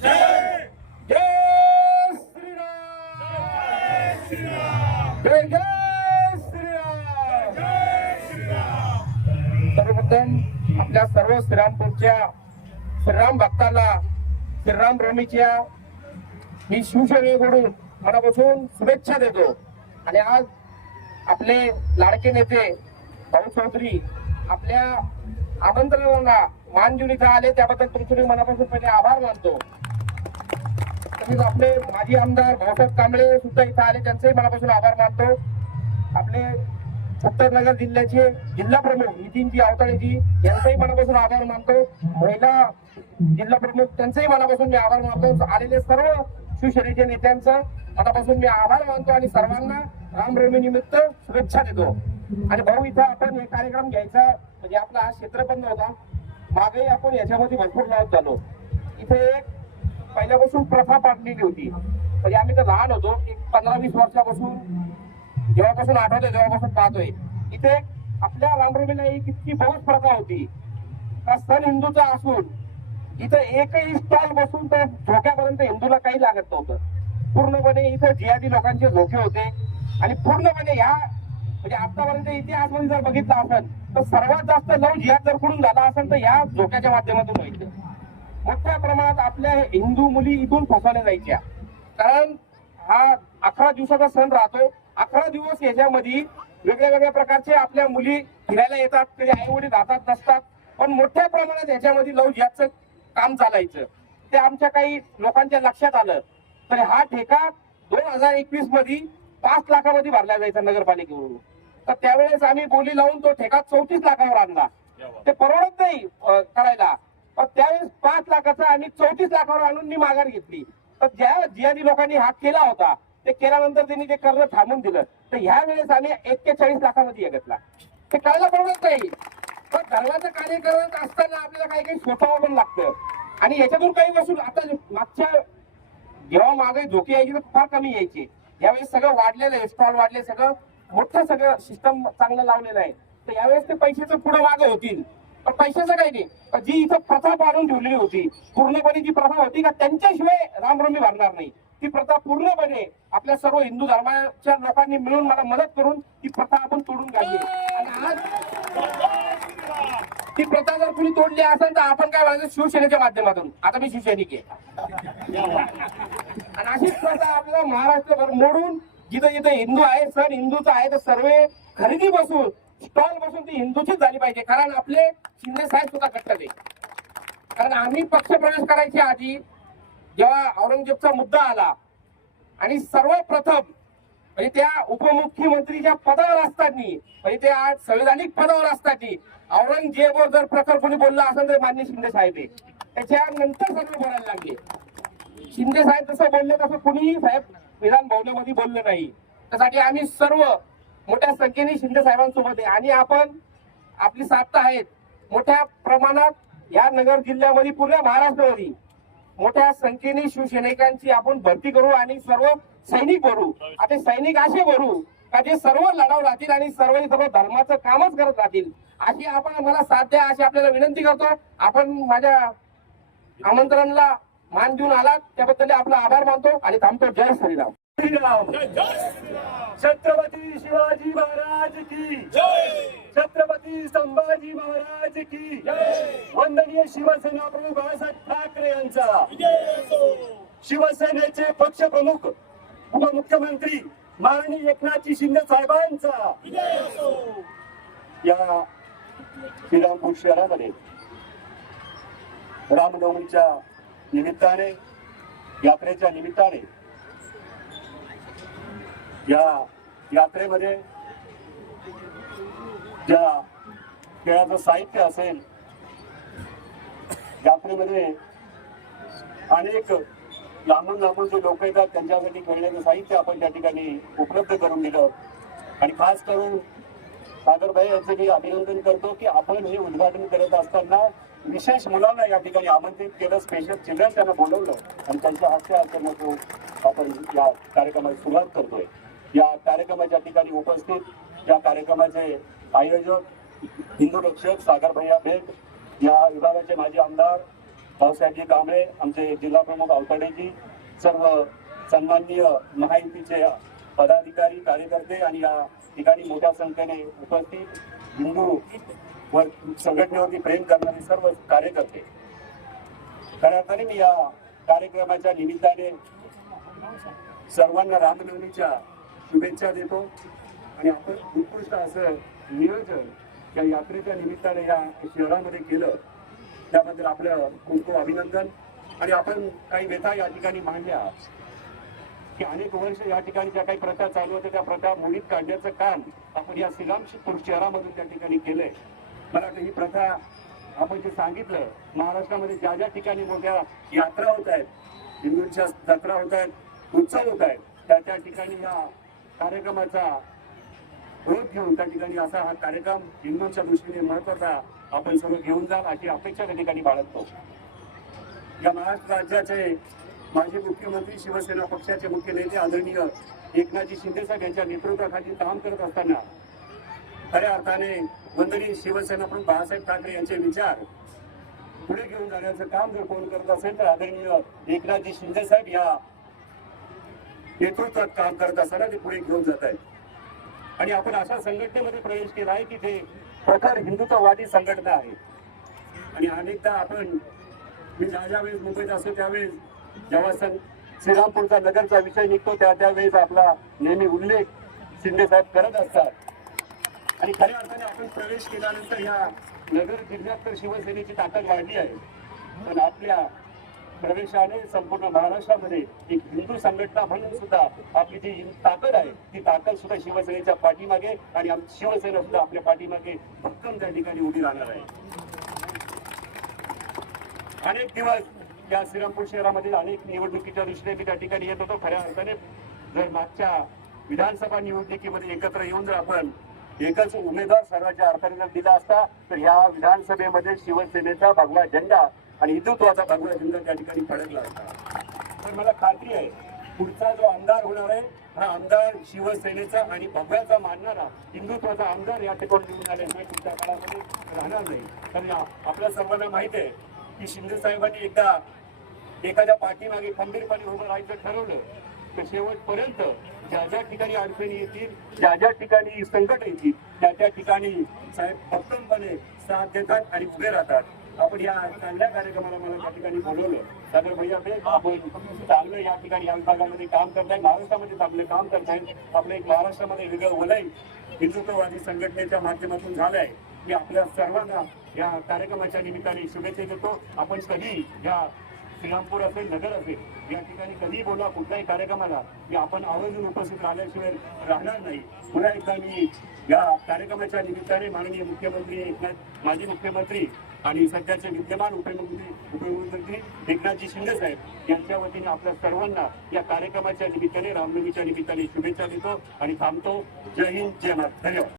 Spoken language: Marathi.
जय श्रीराम, जय जय श्रीराम. सर्वप्रथम आपल्या सर्व श्रीरामपूरच्या श्रीराम भक्तांना श्रीराम रमीच्या मी शिवसेनेकडून मनापासून शुभेच्छा देतो. आणि आज आपले लाडके नेते भाऊ चौधरी आपल्या आमंत्रणाला मान देऊन इथं आले, त्याबद्दल तुमचे मी मनापासून पहिले आभार मानतो. तसेच आपले माजी आमदार भाऊसाहेब कांबळे सुद्धा इथं आले, त्यांचेही मनापासून आभार मानतो. आपले उत्तरनगर जिल्ह्याचे जिल्हा प्रमुख नितीनजी आवताळेजी यांचाही मनापासून आभार मानतो. महिला जिल्हा प्रमुख त्यांचेही मनापासून मी आभार मानतो. आलेले सर्व शिवसेनेच्या नेत्यांचं मनापासून मी आभार मानतो आणि सर्वांना रामनवमी निमित्त शुभेच्छा देतो. आणि भाऊ इथं आपण हे कार्यक्रम घ्यायचा म्हणजे आपला हा क्षेत्र पण नव्हता, मागे आपण याच्यामध्ये भरपूर लावत झालो. इथे एक पहिल्यापासून प्रथा पाडलेली होती, म्हणजे आम्ही तर लहान होतो, एक 15-20 वर्षापासून जेव्हापासून आठवतोय तेव्हापासून पाहतोय. इथे आपल्या रामनवमीला एक इतकी भव्य प्रथा होती का सण हिंदूचा असून इथं एकही स्टॉल बसून तर झोक्यापर्यंत हिंदूला काही लागत नव्हतं. पूर्णपणे इथं जिहादी लोकांचे झोके होते आणि पूर्णपणे ह्या म्हणजे आतापर्यंत इतिहासमध्ये जर बघितला असेल तर सर्वात जास्त लव जिहाद जर कुठून झाला असेल तर या झोक्याच्या माध्यमातून व्हायचं. मोठ्या प्रमाणात आपल्या हिंदू मुली इथून फसवल्या जायच्या, कारण हा 11 दिवसाचा सण राहतो. 11 दिवस याच्यामध्ये वेगळ्या वेगळ्या प्रकारचे आपल्या मुली फिरायला येतात, कधी आई वडील राहतात नसतात, पण मोठ्या प्रमाणात याच्यामध्ये लव जिहादचं काम चालायचं. ते आमच्या काही लोकांच्या लक्षात आलं तर हा ठेका 2021 मध्ये 5 लाखामध्ये भरला जायचा नगरपालिकेकडून. तर त्यावेळेस आम्ही बोली लावून तो ठेका 34 लाखावर आणला. ते परवडत नाही करायला, पण त्यावेळेस 5 लाखाचा आणि 34 लाखावर आणून मी माघार घेतली. तर ज्या जिहादी लोकांनी हात केला होता ते केल्यानंतर त्यांनी ते कर्ज थांबून दिलं. तर ह्या वेळेस आम्ही 41 लाखामध्ये घेतला. ते करायला परवडत नाही, पण धर्माचं कार्य करत असताना आपल्याला काही काही सोसावं पण लागतं. आणि याच्यातून काही वसूल आता मागच्या जेव्हा मागे धोके यायचे तर फार कमी यायचे, यावेळेस सगळं वाढलेलं आहे, स्टॉल वाढले, सगळं मोठं सगळं सिस्टम चांगलं लावलेलं आहे. तर यावेळेस ते पैशाचं पुढे मागे होतील, पण पैशाचं काही नाही. जी इथं प्रथा पाडून ठेवलेली होती, पूर्णपणे जी प्रथा होती का त्यांच्याशिवाय रामनवमी भरणार नाही, ती प्रथा पूर्णपणे आपल्या सर्व हिंदू धर्माच्या लोकांनी मिळून मला मदत करून ती प्रथा आपण तोडून काढली. आणि आज ती प्रथा जर कुणी तोडली असेल तर आपण काय म्हणायचं, शिवसेनेच्या माध्यमातून. आता मी शिवसैनिक आहे आणि अशीच प्रथा आपल्याला महाराष्ट्रभर मोडून जिथं जिथं हिंदू आहे, सण हिंदूचा आहे, तर सर्व खरेदी बसून स्टॉल बसून ती हिंदूचीच झाली पाहिजे. कारण आपले शिंदे साहेब सुद्धा कट्टर आहे. कारण आम्ही पक्ष प्रवेश करायच्या आधी जेव्हा औरंगजेबचा मुद्दा आला आणि सर्वप्रथम म्हणजे त्या उपमुख्यमंत्रीच्या पदावर असताना म्हणजे ते आज संविधानिक पदावर असताना औरंगजेबवर जर प्रखर कोणी बोलला असेल तर मान्य शिंदे साहेब आहे. त्याच्यानंतर सगळं बोलायला लागले. शिंदे साहेब जसं बोलले तसं कुणीही साहेब विधान भवनामध्ये बोललं नाही. त्यासाठी आम्ही सर्व मोठ्या संख्येने शिंदे साहेबांसोबत आहे आणि आपण आपली साथ आहेत मोठ्या प्रमाणात या नगर जिल्ह्यामध्ये पूर्ण महाराष्ट्रामध्ये मोठ्या संख्येने शिवसैनिकांची आपण भरती करू आणि सर्व सैनिक भरू. आता सैनिक असे भरू का जे सर्व लढाऊ राहतील आणि सर्व धर्माचं कामच करत राहतील. अशी आपण मला साथ द्या अशी आपल्याला विनंती करतो. आपण माझ्या आमंत्रणाला मान देऊन आलात त्याबद्दल आपला आभार मानतो आणि थांबतो. जय श्रीराम. छत्रपती शिवाजी महाराज की जय, छत्रपती संभाजी महाराज की जय, वंदनीय शिवसेना प्रमुख बाळासाहेब ठाकरे यांचा, शिवसेनेचे पक्ष प्रमुख उपमुख्यमंत्री माननीय एकनाथजी शिंदे साहेबांचा या श्रीरामपूर शहरामध्ये रामनवमीच्या निमित्ताने, यात्रेच्या निमित्ताने या यात्रेमध्ये ज्या खेळाचं साहित्य असेल, यात्रेमध्ये अनेक लांबून लांबून जे लोक येतात त्यांच्यासाठी खेळण्याचं साहित्य आपण त्या ठिकाणी उपलब्ध करून दिलं. आणि खास करून सागरभाई यांचं मी अभिनंदन करतो की आपण हे उद्घाटन करत असताना विशेष मुलांना या ठिकाणी आमंत्रित केलं, स्पेशल चिल्ड्रन त्यांना बोलवलं आणि त्यांच्या हस्ते अर्चना आपण या कार्यक्रमाची सुरुवात करतोय. या कार्यक्रमाच्या ठिकाणी उपस्थित या कार्यक्रमाचे आयोजक हिंदू रक्षक सागरभैया भेट, या विभागाचे माजी आमदार भाऊसाहेबजी कांबळे, आमचे जिल्हा प्रमुख अवतडेजी, सर्व सन्माननीय महायुतीचे पदाधिकारी, कार्यकर्ते आणि या ठिकाणी मोठ्या संख्येने उपस्थित हिंदू व संघटनेवरती प्रेम करणारे सर्व कार्यकर्ते, खऱ्या अर्थाने मी या कार्यक्रमाच्या निमित्ताने सर्वांना रामनवमीच्या शुभेच्छा देतो. आणि आपण उत्कृष्ट असं नियोजन या यात्रेच्या निमित्ताने या शहरामध्ये केलं त्याबद्दल आपलं खूप खूप अभिनंदन. आणि आपण काही व्यथा या ठिकाणी मांडल्या की अनेक वर्ष या ठिकाणी ज्या काही प्रथा चालू होत्या त्या प्रथा मोडीत काढण्याचं काम आपण या श्रीरामपूर शहरामधून त्या ठिकाणी केलंय. मला वाटतं ही प्रथा आपण जे सांगितलं, महाराष्ट्रामध्ये ज्या ज्या ठिकाणी मोठ्या यात्रा होत आहेत, हिंदूंच्या जत्रा होत आहेत, उत्सव होत आहेत, त्या ठिकाणी या कार्यक्रमाचा विरोध घेऊन त्या ठिकाणी असा हा कार्यक्रम हिंदूंच्या दृष्टीने महत्वाचा आपण सर्व घेऊन जाल अशी अपेक्षा त्या ठिकाणी बाळगतो. या महाराष्ट्र राज्याचे माजी मुख्यमंत्री, शिवसेना पक्षाचे मुख्य नेते आदरणीय एकनाथजी शिंदे साहेब यांच्या नेतृत्वाखाली काम करत असताना खऱ्या अर्थाने वंदनीय शिवसेना प्रमुख बाळासाहेब ठाकरे यांचे विचार पुढे घेऊन जाण्याचं काम जर कोण करत असेल तर आदरणीय एकनाथजी शिंदे साहेब या नेतृत्वात काम करत असताना ते पुढे घेऊन जात आहेत. आणि आपण अशा संघटनेमध्ये प्रवेश केला आहे की ते प्रखर हिंदुत्ववादी संघटना आहे. आणि अनेकदा आपण मी ज्या वेळेस मुंबईत असतो त्यावेळेस जेव्हा श्रीरामपूरचा नगरचा विषय निघतो त्यावेळेस आपला नेहमी उल्लेख शिंदे साहेब करत असतात. आणि खऱ्या अर्थाने आपण प्रवेश केल्यानंतर या नगर जिल्ह्यात तर शिवसेनेची ताकद वाढली आहे, पण आपल्या प्रवेशाने संपूर्ण महाराष्ट्रामध्ये एक हिंदू संघटना म्हणून सुद्धा आपली जी ताकद आहे ती ताकद सुद्धा शिवसेनेच्या पाठीमागे आणि शिवसेना सुद्धा आपल्या पाठीमागे भक्कम त्या ठिकाणी उभी राहणार आहे. अनेक दिवस या श्रीरामपूर शहरामध्ये अनेक निवडणुकीच्या दृष्टीने मी त्या ठिकाणी येत होतो. खऱ्या अर्थाने जर मागच्या विधानसभा निवडणुकीमध्ये एकत्र येऊन जर आपण एकच उमेदवार सर्वांच्या अर्थाने जर दिला असता तर ह्या विधानसभेमध्ये शिवसेनेचा भगवा झेंडा आणि हिंदुत्वाचा भगवा झेंडा त्या ठिकाणी फडकला असता. तर मला खात्री आहे पुढचा जो आमदार होणार आहे हा आमदार शिवसेनेचा आणि भगव्याचा मानणारा हिंदुत्वाचा आमदार या ठिकाणी निवडून आल्याशिवाय पुढच्या काळामध्ये राहणार नाही. कारण आपल्या सर्वांना माहिती आहे की शिंदे साहेबांनी एकदा एखाद्या पाठीमागे खंबीरपणे उभं राहायचं ठरवलं तर शेवटपर्यंत ज्या ज्या ठिकाणी अडचणी येतील, ज्या ज्या ठिकाणी संकट येतील त्या ठिकाणी साहेब भक्कमपणे साथ देतात आणि उभे राहतात. आपण या चांगल्या कार्यक्रमाला मला त्या ठिकाणी बोलवलं. सागर भैया आपण चांगलं या ठिकाणी या विभागामध्ये काम करताय, महाराष्ट्रामध्ये चांगलं काम करताय. आपलं एक महाराष्ट्रामध्ये वेगळं वलय हिंदुत्ववादी संघटनेच्या माध्यमातून झालंय. मी आपल्या सर्वांना या कार्यक्रमाच्या निमित्ताने शुभेच्छा देतो. आपण कधी या श्रीरामपूर असेल, नगर असेल, या ठिकाणी कधी बोला कुठल्याही कार्यक्रमाला की आपण आवर्जून उपस्थित राहिल्याशिवाय राहणार नाही. पुन्हा एकदा मी या कार्यक्रमाच्या निमित्ताने माननीय मुख्यमंत्री माजी मुख्यमंत्री आणि सध्याचे विद्यमान उपमुख्यमंत्री एकनाथजी शिंदे साहेब यांच्या वतीने आपल्या सर्वांना या कार्यक्रमाच्या निमित्ताने रामनवमीच्या निमित्ताने शुभेच्छा देतो आणि थांबतो. जय हिंद, जय महाराष्ट्र. धन्यवाद.